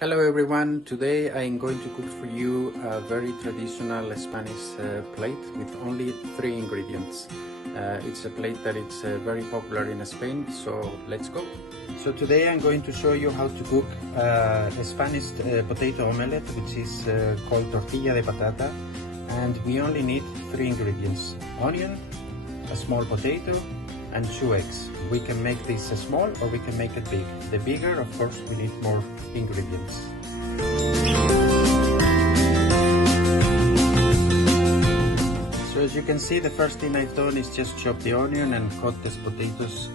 Hello everyone, today I'm going to cook for you a very traditional Spanish plate with only 3 ingredients. It's a plate that is very popular in Spain, so let's go. So today I'm going to show you how to cook a Spanish potato omelette, which is called tortilla de patata, and we only need 3 ingredients: onion, a small potato, and 2 eggs. We can make this small or we can make it big. The bigger, of course, we need more ingredients. So as you can see, the first thing I've done is just chop the onion and cut these potatoes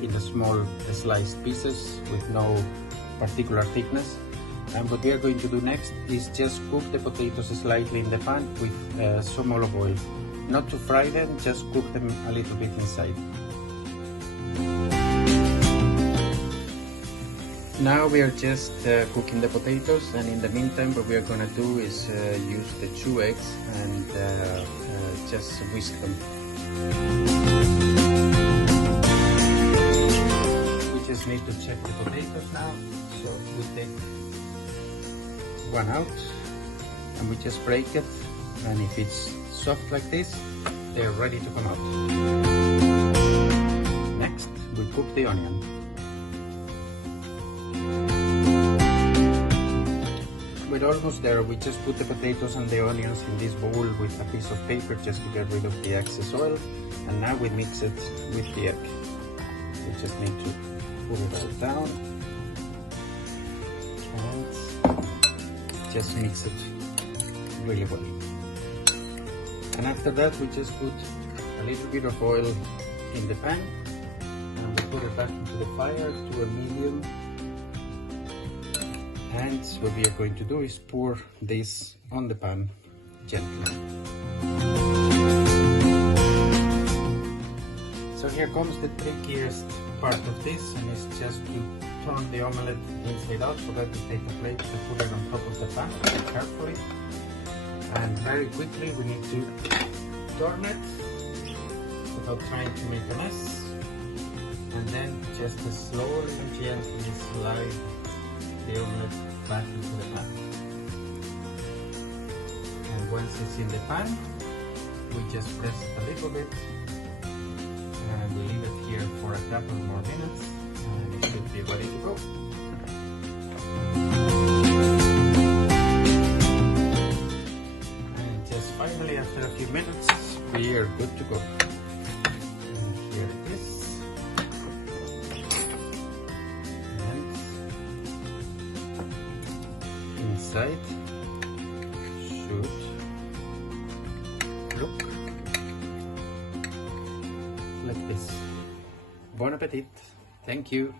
in small sliced pieces with no particular thickness. And what we are going to do next is just cook the potatoes slightly in the pan with some olive oil. Not to fry them, just cook them a little bit inside. Now we are just cooking the potatoes, and in the meantime what we are going to do is use the 2 eggs and just whisk them. We just need to check the potatoes now, so we take one out and we just break it, and if it's soft like this, they're ready to come out. Next we cook the onion. We're almost there. We just put the potatoes and the onions in this bowl with a piece of paper just to get rid of the excess oil, and now we mix it with the egg. We just need to put it all down and just mix it really well. And after that we just put a little bit of oil in the pan and we put it back into the fire to a medium. And what we are going to do is pour this on the pan gently. So here comes the trickiest part of this, and it's just to turn the omelette inside out. So that we take a plate to put it on top of the pan carefully. And very quickly we need to turn it without trying to make a mess. And then just slowly and gently slide the omelette back into the pan. And once it's in the pan, we just press it a little bit and we leave it here for a couple more minutes, and it should be ready to go. And just finally, after a few minutes, we are good to go. And here it is. Inside should look like this. Bon appetit. Thank you.